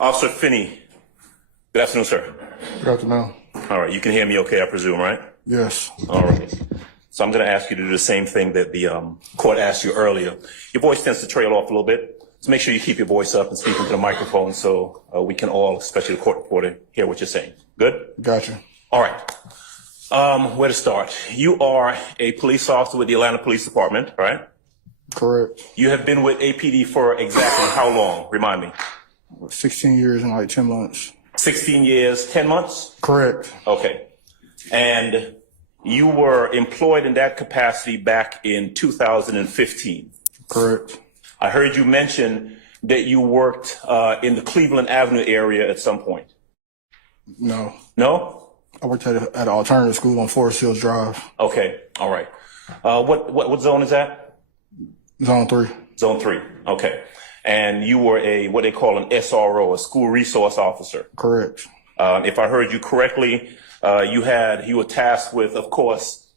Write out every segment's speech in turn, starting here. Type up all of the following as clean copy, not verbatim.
Officer Finney, good afternoon, sir. Good afternoon. All right, you can hear me okay, I presume, right? Yes. All right. So I'm going to ask you to do the same thing that the court asked you earlier. Your voice tends to trail off a little bit, so make sure you keep your voice up and speak into the microphone so we can all, especially the court reporter, hear what you're saying. Good? Gotcha. All right. Where to start? You are a police officer with the Atlanta Police Department, right? Correct. You have been with APD for exactly how long? Remind me. 16 years and like 10 months. 16 years, 10 months? Correct. Okay. And you were employed in that capacity back in 2015. Correct. I heard you mention that you worked in the Cleveland Avenue area at some point. No. No? I worked at an alternative school on Forest Hills Drive. Okay. All right. What zone is that? Zone 3. Zone 3. Okay. And you were what they call an SRO, a school resource officer. Correct. If I heard you correctly, you were tasked with, of course,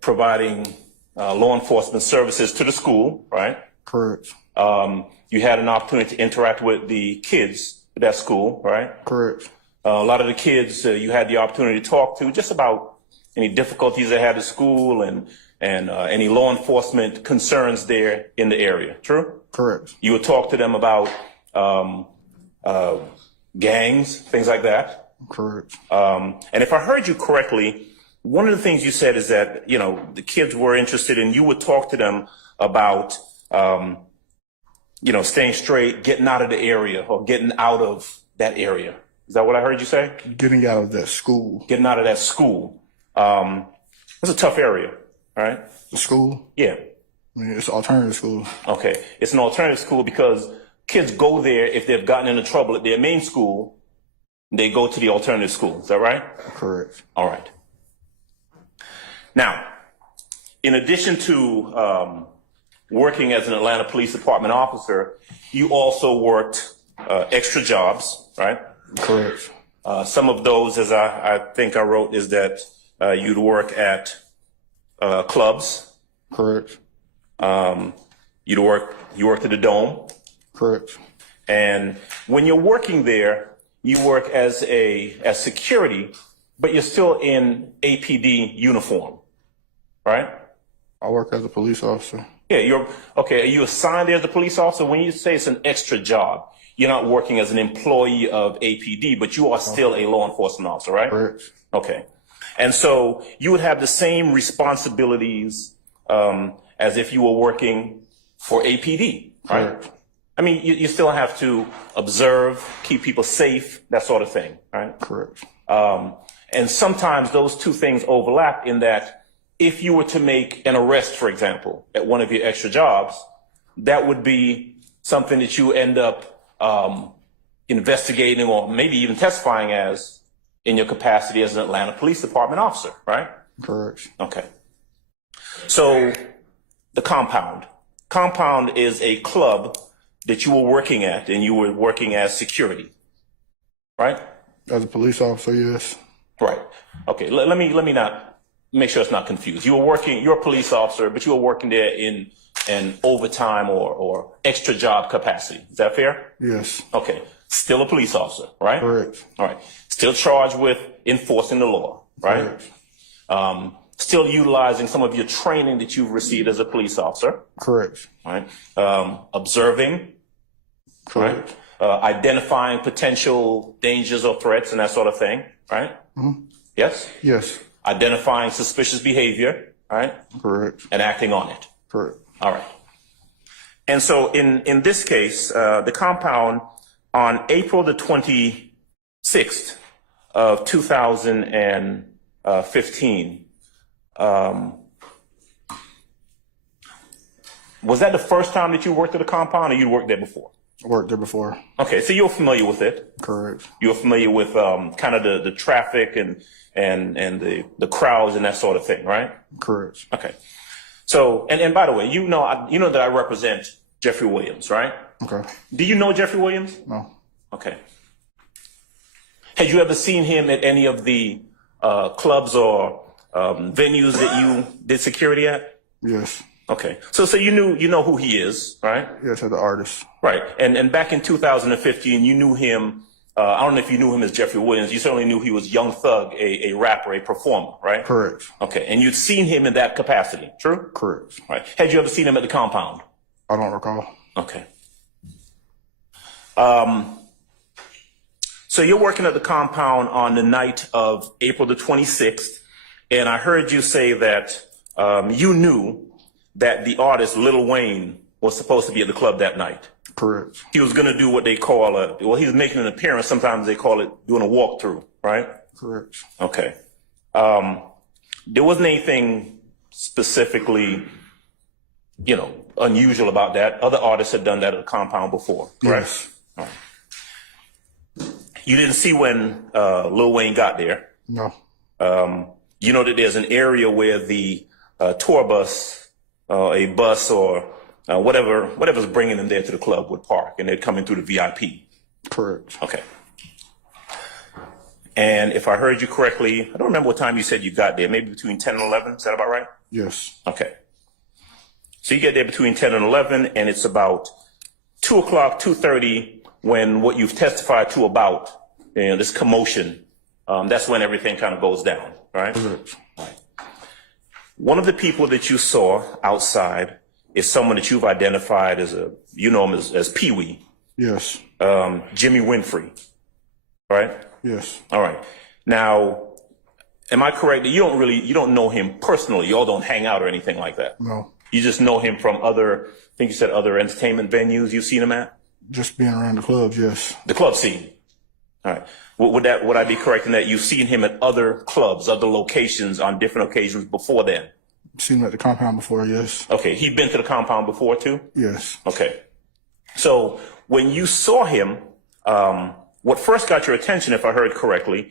providing law enforcement services to the school, right? Correct. You had an opportunity to interact with the kids at that school, right? Correct. A lot of the kids you had the opportunity to talk to just about any difficulties they had at school and any law enforcement concerns there in the area. True? Correct. You would talk to them about gangs, things like that. Correct. And if I heard you correctly, one of the things you said is that, the kids were interested and you would talk to them about, staying straight, getting out of the area or getting out of that area. Is that what I heard you say? Getting out of that school. Getting out of that school. It's a tough area, right? The school? Yeah. I mean, it's an alternative school. Okay. It's an alternative school because kids go there if they've gotten into trouble at their main school, they go to the alternative school. Is that right? Correct. All right. Now, in addition to working as an Atlanta Police Department officer, you also worked extra jobs, right? Correct. Some of those, as I think I wrote, is that you'd work at clubs. Correct. You worked at the Dome. Correct. And when you're working there, you work as security, but you're still in APD uniform, right? I work as a police officer. Yeah, okay. Are you assigned there as a police officer? When you say it's an extra job, you're not working as an employee of APD, but you are still a law enforcement officer, right? Correct. Okay. And so you would have the same responsibilities as if you were working for APD, right? Correct. I mean, you still have to observe, keep people safe, that sort of thing, right? Correct. And sometimes those two things overlap in that if you were to make an arrest, for example, at one of your extra jobs, that would be something that you end up investigating or maybe even testifying as in your capacity as an Atlanta Police Department officer, right? Correct. Okay. So the compound. Compound is a club that you were working at and you were working as security, right? As a police officer, yes. Right. Okay. Let me not make sure it's not confused. You're a police officer, but you were working there in an overtime or extra job capacity. Is that fair? Yes. Okay. Still a police officer, right? Correct. All right. Still charged with enforcing the law, right? Correct. Still utilizing some of your training that you've received as a police officer. Correct. Right. Observing. Correct. Right. Identifying potential dangers or threats and that sort of thing, right? Mm-hmm. Yes? Yes. Identifying suspicious behavior, right? Correct. And acting on it. Correct. All right. And so in this case, the compound on April the 26th of 2015, was that the first time that you worked at a compound or you worked there before? I worked there before. Okay, so you're familiar with it. Correct. You're familiar with kind of the traffic and the crowds and that sort of thing, right? Correct. Okay. So, and by the way, you know that I represent Jeffery Williams, right? Okay. Do you know Jeffery Williams? No. Okay. Had you ever seen him at any of the clubs or venues that you did security at? Yes. Okay. So you know who he is, right? Yes, as the artist. Right. And back in 2015, you knew him. I don't know if you knew him as Jeffery Williams. You certainly knew he was Young Thug, a rapper, a performer, right? Correct. Okay. And you'd seen him in that capacity, true? Correct. Right. Had you ever seen him at the compound? I don't recall. Okay. So you're working at the compound on the night of April the 26th, and I heard you say that you knew that the artist Lil Wayne was supposed to be at the club that night. Correct. He was going to do what they call he was making an appearance. Sometimes they call it doing a walkthrough, right? Correct. Okay. There wasn't anything specifically, unusual about that. Other artists had done that at the compound before, correct? Yes. All right. You didn't see when Lil Wayne got there. No. You know that there's an area where the tour bus, a bus or whatever's bringing them there to the club would park, and they're coming through the VIP. Correct. Okay. And if I heard you correctly, I don't remember what time you said you got there, maybe between 10 and 11. Is that about right? Yes. Okay. So you get there between 10 and 11, and it's about 2 o'clock, 2:30, when what you've testified to about, this commotion, that's when everything kind of goes down, right? Correct. One of the people that you saw outside is someone that you've identified as you know him as Peewee. Yes. Jimmy Winfrey, right? Yes. All right. Now, am I correct that you don't know him personally? Y'all don't hang out or anything like that? No. You just know him from I think you said other entertainment venues you've seen him at? Just being around the clubs, yes. The club scene. All right. Would I be correct in that you've seen him at other clubs, other locations on different occasions before then? Seen him at the compound before, yes. Okay. He'd been to the compound before too? Yes. Okay. So when you saw him, what first got your attention, if I heard correctly,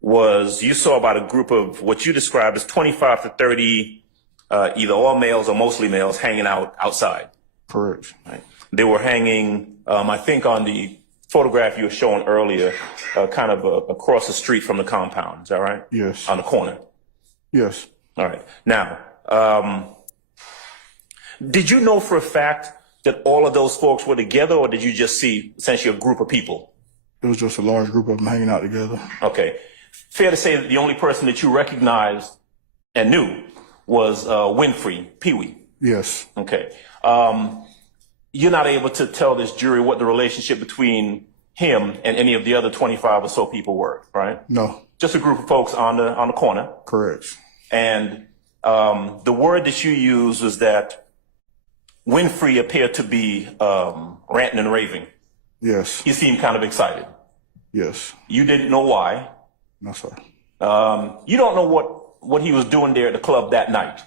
was you saw about a group of what you described as 25 to 30, either all males or mostly males, hanging out outside. Correct. Right. They were hanging, I think on the photograph you were showing earlier, kind of across the street from the compound. Is that right? Yes. On the corner. Yes. All right. Now, did you know for a fact that all of those folks were together, or did you just see essentially a group of people? It was just a large group of them hanging out together. Okay. Fair to say that the only person that you recognized and knew was Winfrey, Peewee. Yes. Okay. You're not able to tell this jury what the relationship between him and any of the other 25 or so people were, right? No. Just a group of folks on the corner. Correct. And the word that you used was that Winfrey appeared to be ranting and raving. Yes. He seemed kind of excited. Yes. You didn't know why. No, sir. You don't know what he was doing there at the club that night.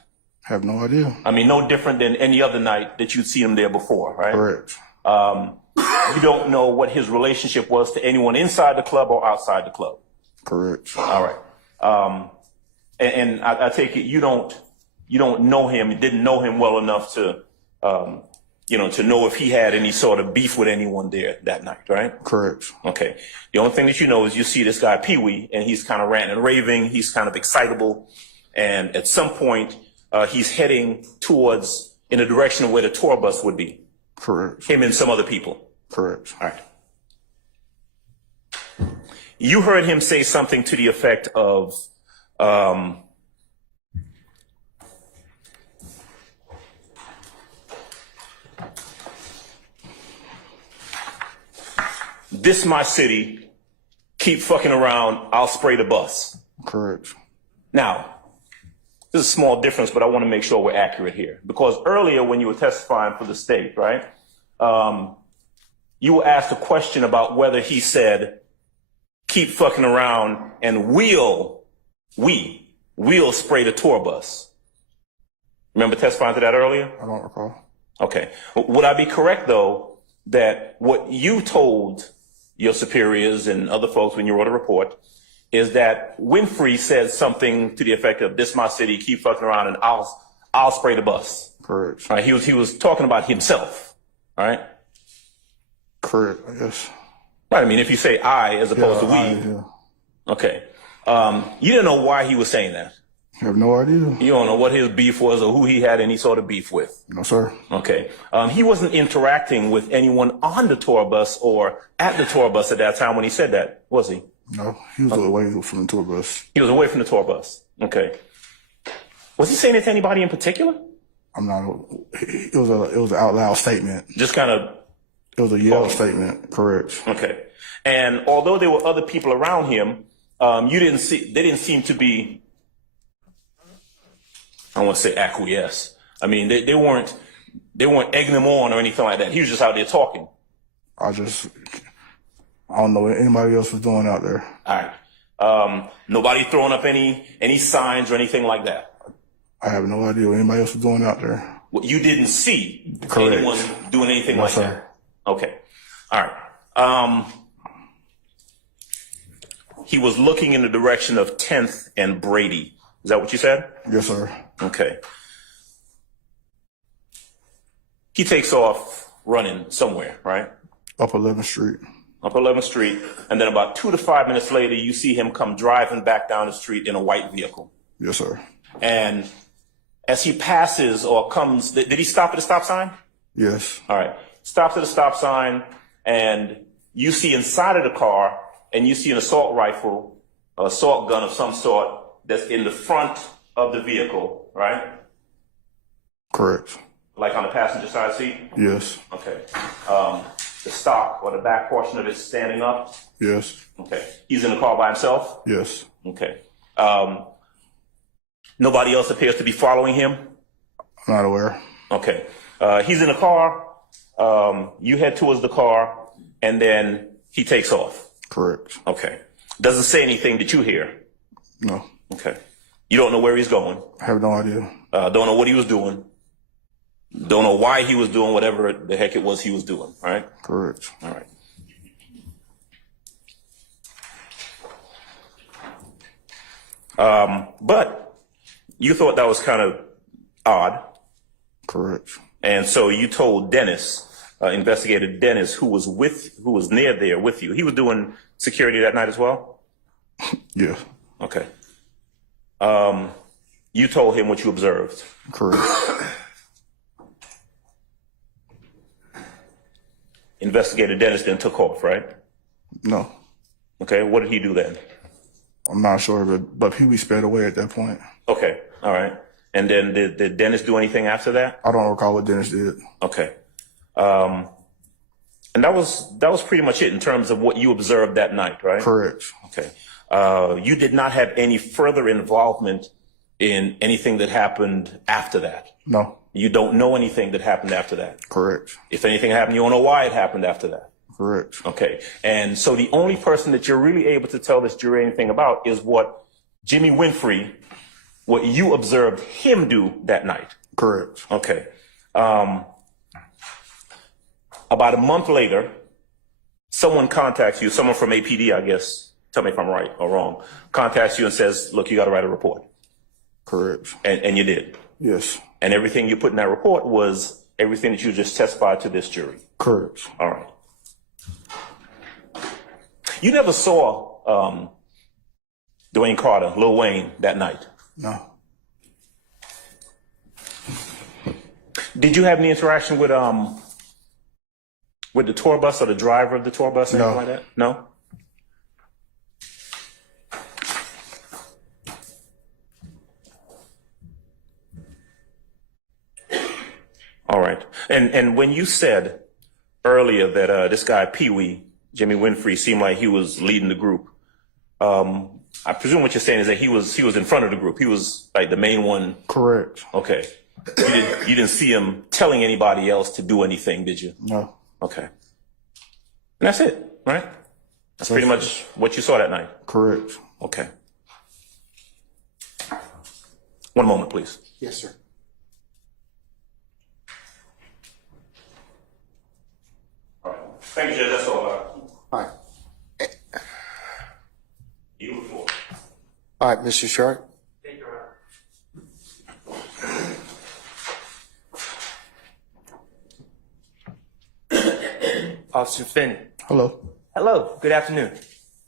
Have no idea. I mean, no different than any other night that you'd seen him there before, right? Correct. You don't know what his relationship was to anyone inside the club or outside the club. Correct. All right. And I take it you don't know him, you didn't know him well enough to to know if he had any sort of beef with anyone there that night, right? Correct. Okay. The only thing that you know is you see this guy Peewee, and he's kind of ranting and raving. He's kind of excitable, and at some point he's heading towards in the direction of where the tour bus would be. Correct. Him and some other people. Correct. All right. You heard him say something to the effect of, "This my city, keep fucking around, I'll spray the bus." Correct. Now, this is a small difference, but I want to make sure we're accurate here. Because earlier when you were testifying for the state, right, you were asked a question about whether he said, "Keep fucking around and we'll spray the tour bus." Remember testifying to that earlier? I don't recall. Okay. Would I be correct, though, that what you told your superiors and other folks when you wrote a report is that Winfrey said something to the effect of, "This my city, keep fucking around and I'll spray the bus." Correct. All right. He was talking about himself. All right. Correct, I guess. Right. I mean, if you say "I" as opposed to "we." Yeah. Okay. You didn't know why he was saying that. Have no idea. You don't know what his beef was or who he had any sort of beef with? No, sir. Okay. He wasn't interacting with anyone on the tour bus or at the tour bus at that time when he said that, was he? No, he was away from the tour bus. He was away from the tour bus. Okay. Was he saying it to anybody in particular? It was an out loud statement. Just kind of. It was a yell statement. Correct. Okay. And although there were other they didn't seem to be, I don't want to say acquiesce. I mean, they weren't egging him on or anything like that. He was just out there talking. I don't know what anybody else was doing out there. All right. Nobody throwing up any signs or anything like that. I have no idea what anybody else was doing out there. Well, you didn't see Correct. anyone doing anything No, like sir. that. Okay. All right. He was looking in the direction of 10th and Brady. Is that what you said? Yes, sir. Okay. He takes off running somewhere, right? Up 11th Street. Up 11th Street. And then about 2 to 5 minutes later, you see him come driving back down the street in a white vehicle. Yes, sir. And as he passes or comes, did he stop at a stop sign? Yes. All right. Stops at a stop sign, and you see inside of the car, and you see an assault rifle, assault gun of some sort that's in the front of the vehicle, right? Correct. Like on the passenger side seat? Yes. Okay. The stock or the back portion of it standing up? Yes. Okay. He's in the car by himself? Yes. Okay. Nobody else appears to be following him? I'm not aware. Okay. He's in the car. You head towards the car, and then he takes off. Correct. Okay. Doesn't say anything that you hear. No. Okay. You don't know where he's going. I have no idea. Don't know what he was doing. Don't know why he was doing whatever the heck it was he was doing. All right? Correct. All right. But you thought that was kind of odd. Correct. And so you told Dennis, Investigator Dennis, who was near there with you. He was doing security that night as well? Yeah. Okay. You told him what you observed. Correct. Investigator Dennis then took off, right? No. Okay. What did he do then? I'm not sure, but Peewee sped away at that point. Okay. All right. And then did Dennis do anything after that? I don't recall what Dennis did. Okay. And that was pretty much it in terms of what you observed that night, right? Correct. Okay. You did not have any further involvement in anything that happened after that. No. You don't know anything that happened after that. Correct. If anything happened, you don't know why it happened after that. Correct. Okay. And so the only person that you're really able to tell this jury anything about is what Jimmy Winfrey, what you observed him do that night. Correct. Okay. About a month later, someone contacts you, someone from APD, I guess, tell me if I'm right or wrong, contacts you and says, look, you got to write a report. Correct. And you did. Yes. And everything you put in that report was everything that you just testified to this jury. Correct. All right. You never saw Dwayne Carter, Lil Wayne, that night? No. Did you have any interaction with the tour bus or the driver of the tour bus or anything like that? No? All right. And when you said earlier that this guy Peewee, Jimmy Winfrey, seemed like he was leading the group, I presume what you're saying is that he was in front of the group. He was like the main one. Correct. Okay. You didn't see him telling anybody else to do anything, did you? No. Okay. And that's it, right? That's pretty much what you saw that night. Correct. Okay. One moment, please. Yes, sir. All right. Thank you, Judge. That's all. All right. You look forward. All right, Mr. Schardt. Thank you, Your Honor. Officer Finney. Hello. Hello. Good afternoon.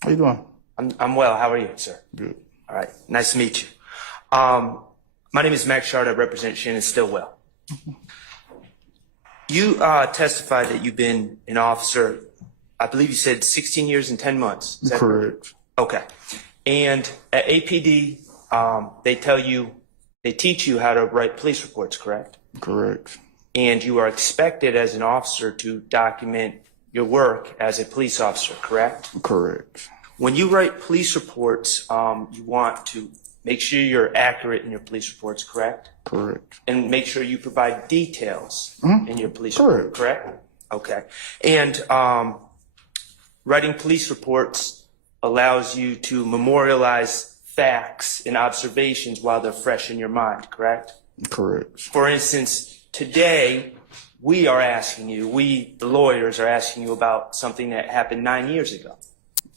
How you doing? I'm well. How are you, sir? Good. All right. Nice to meet you. My name is Max Schardt. I represent Shannon Stillwell. You testified that you've been an officer, I believe you said 16 years and 10 months. Is that Correct. Okay. And at APD, they teach you how to write police reports, correct? Correct. And you are expected as an officer to document your work as a police officer, correct? Correct. When you write police reports, you want to make sure you're accurate in your police reports, correct? Correct. And make sure you provide details in your police report, correct? Okay. And writing police reports allows you to memorialize facts and observations while they're fresh in your mind, correct? Correct. For instance, today we are asking you, the lawyers are asking you about something that happened 9 years ago,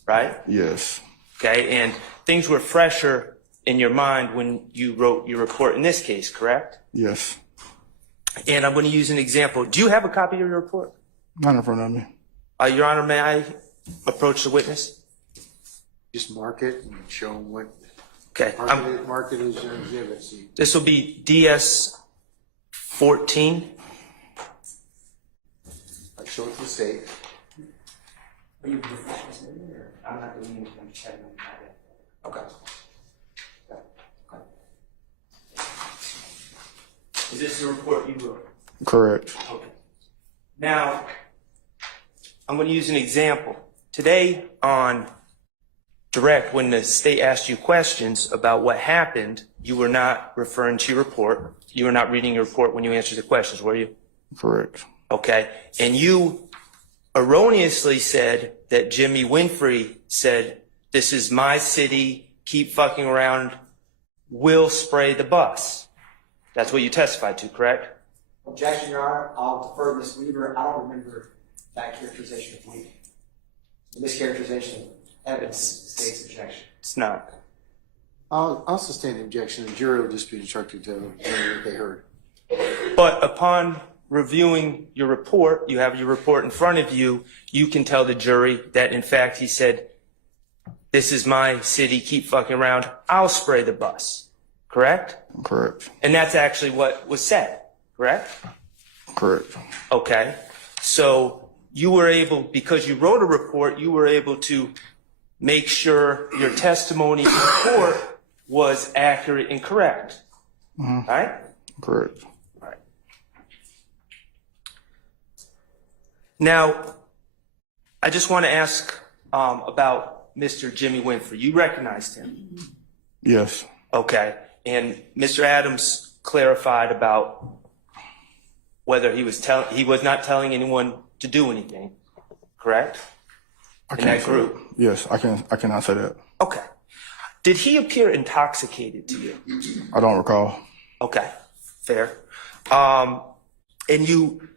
right? Yes. Okay, and things were fresher in your mind when you wrote your report in this case, correct? Yes. And I'm going to use an example. Do you have a copy of your report? Not in front of me. Your Honor, may I approach the witness? Just mark it and show them what. Okay. Mark it as your exhibit. This will be DS 14. Show it to the state. Are you I'm not doing anything. I'm just having okay. Is this the report you wrote? Correct. Okay. Now, I'm going to use an example. Today on direct, when the state asked you questions about what happened, you were not referring to your report. You were not reading your report when you answered the questions, were you? Correct. Okay. And you erroneously said that Jimmy Winfrey said, "This is my city, keep fucking around, we'll spray the bus." That's what you testified to, correct? Objection, Your Honor. I'll defer to Ms. Weaver. I don't remember that characterization of Weaver. The mischaracterization of evidence states objection. It's not. I'll sustain the objection. The jury will just be instructed to hear what they heard. But upon reviewing your report, you have your report in front of you, you can tell the jury that in fact he said, "This is my city, keep fucking around, I'll spray the bus." Correct? Correct. And that's actually what was said, correct? Correct. Okay. So you were able, because you wrote a report, you were able to make sure your testimony in court was accurate and correct. Right? Correct. All right. Now, I just want to ask about Mr. Jimmy Winfrey. You recognized him? Yes. Okay. And Mr. Adams clarified about whether he was not telling anyone to do anything, correct? In that group. Yes, I cannot say that. Okay. Did he appear intoxicated to you? I don't recall. Okay, fair. And you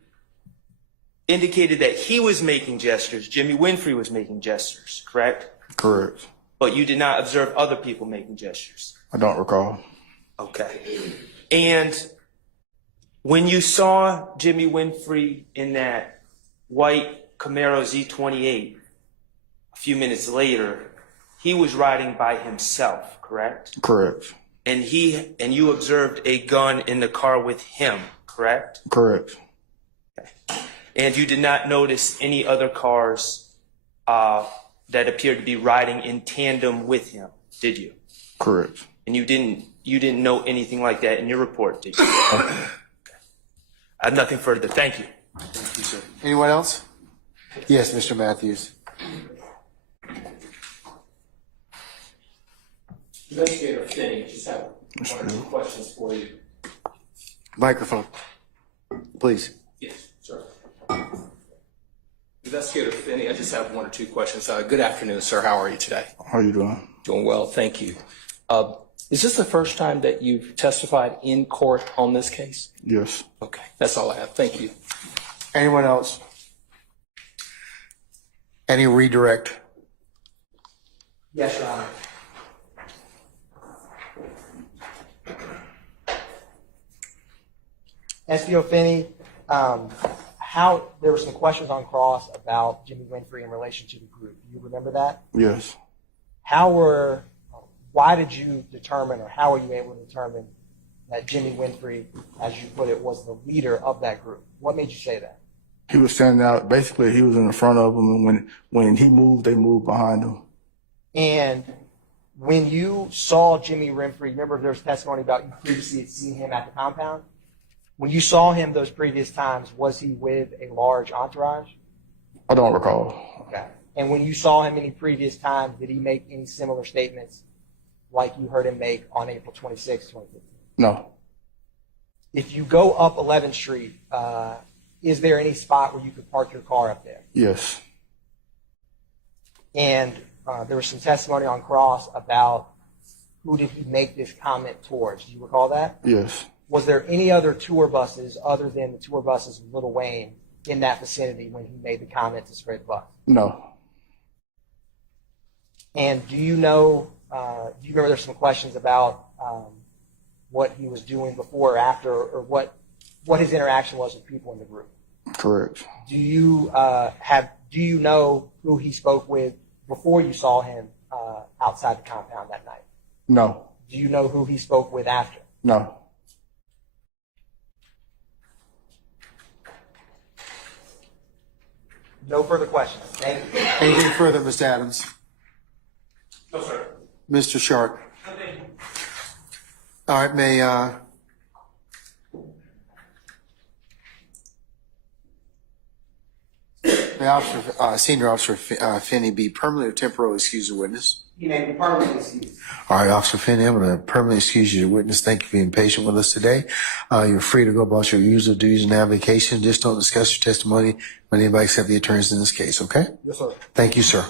indicated that he was making gestures, Jimmy Winfrey was making gestures, correct? Correct. But you did not observe other people making gestures. I don't recall. Okay. And when you saw Jimmy Winfrey in that white Camaro Z28 a few minutes later, he was riding by himself, correct? Correct. And you observed a gun in the car with him, correct? Correct. Okay. And you did not notice any other cars that appeared to be riding in tandem with him, did you? Correct. And you didn't know anything like that in your report, did you? Okay. I have nothing further. Thank you. Thank you, sir. Anyone else? Yes, Mr. Matthews. Investigator Finney, just have one or two questions for you. Microphone, please. Yes, sir. Investigator Finney, I just have one or two questions. Good afternoon, sir. How are you today? How are you doing? Doing well, thank you. Is this the first time that you've testified in court on this case? Yes. Okay, that's all I have. Thank you. Anyone else? Any redirect? Yes, Your Honor. SBO Finney, how there were some questions on cross about Jimmy Winfrey in relation to the group. Do you remember that? Yes. How were why did you determine, or how were you able to determine that Jimmy Winfrey, as you put it, was the leader of that group? What made you say that? He was standing out. Basically, he was in the front of them, and when he moved, they moved behind him. And when you saw Jimmy Winfrey, remember there was testimony about you previously had seen him at the compound? When you saw him those previous times, was he with a large entourage? I don't recall. Okay. And when you saw him any previous times, did he make any similar statements like you heard him make on April 26, 2015? No. If you go up 11th Street, is there any spot where you could park your car up there? Yes. And there was some testimony on cross about who did he make this comment towards. Do you recall that? Yes. Was there any other tour buses other than the tour buses of Lil Wayne in that vicinity when he made the comment to spread the buck? No. And do you know, do you remember there's some questions about what he was doing before or after, or what his interaction was with people in the group? Correct. Do you know who he spoke with before you saw him outside the compound that night? No. Do you know who he spoke with after? No. No further questions. Thank you. Anything further, Mr. Adams? No, sir. Mr. Schardt? All right, may Officer, Senior Officer Finney be permanently or temporarily excused as a witness? He may be permanently excused. All right, Officer Finney, I'm going to permanently excuse you as a witness. Thank you for being patient with us today. You're free to go about your usual duties and avocation. Just don't discuss your testimony with anybody except the attorneys in this case, okay? Yes, sir. Thank you, sir.